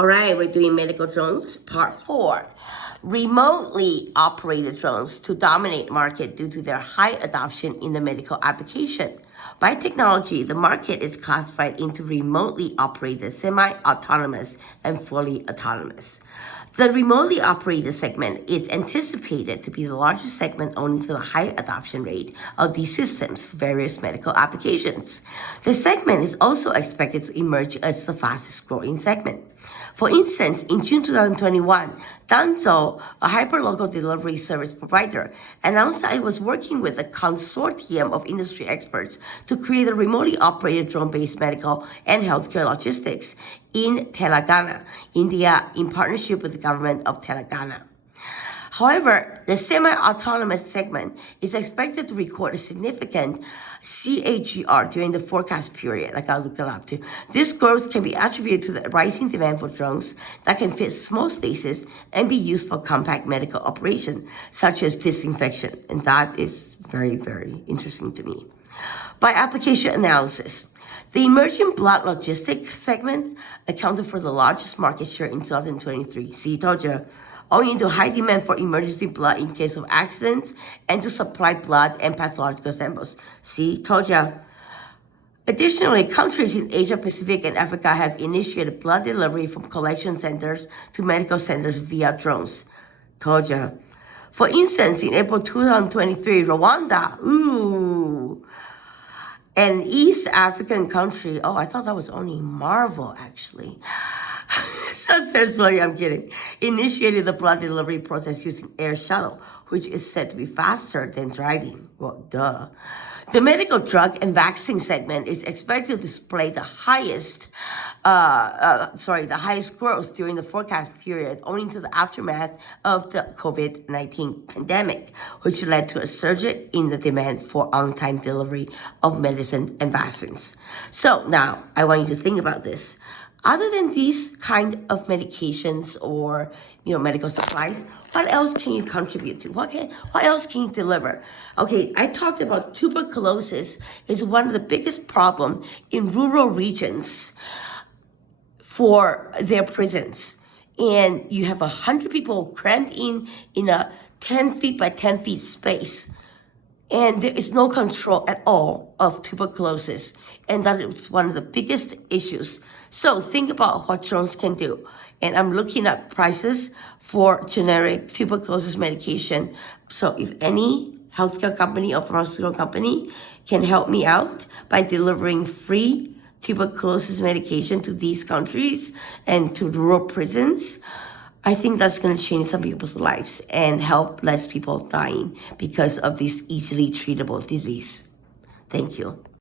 All right, we're doing medical drones, part 4. Remotely operated drones to dominate market due to their high adoption in the medical application. By technology, the market is classified into remotely operated, semi-autonomous, and fully autonomous. The remotely operated segment is anticipated to be the largest segment owing to the high adoption rate of these systems for various medical applications. The segment is also expected to emerge as the fastest growing segment. For instance, in June 2021, Dunzo, a hyperlocal delivery service provider, announced that it was working with a consortium of industry experts to create a remotely operated drone-based medical and healthcare logistics in Telangana, India, in partnership with the Government of Telangana. However, the semi-autonomous segment is expected to record a significant CAGR during the forecast period, like I'll look it up too. This growth can be attributed to the rising demand for drones that can fit small spaces and be used for compact medical operation, such as disinfection. And that is very, very interesting to me. By application analysis, the emerging blood logistics segment accounted for the largest market share in 2023. See, told you. Owing to high demand for emergency blood in case of accidents and to supply blood and pathological samples. See, told ya. Additionally, countries in Asia Pacific and Africa have initiated blood delivery from collection centers to medical centers via drones. Told ya. For instance, in April 2023, Rwanda, an East African country, I thought that was only Marvel actually. Successfully, I'm kidding, initiated the blood delivery process using air shuttle, which is said to be faster than driving. Well, duh. The medical drug and vaccine segment is expected to display the highest growth during the forecast period, owing to the aftermath of the COVID-19 pandemic, which led to a surge in the demand for on-time delivery of medicine and vaccines. So now I want you to think about this. Other than these kind of medications or medical supplies, what else can you contribute to? What else can you deliver? Okay, I talked about tuberculosis is one of the biggest problem in rural regions for their prisons. And you have 100 people crammed in a 10 feet by 10 feet space. And there is no control at all of tuberculosis. And that is one of the biggest issues. So think about what drones can do. And I'm looking at prices for generic tuberculosis medication. So if any healthcare company or pharmaceutical company can help me out by delivering free tuberculosis medication to these countries and to rural prisons, I think that's going to change some people's lives and help less people dying because of this easily treatable disease. Thank you.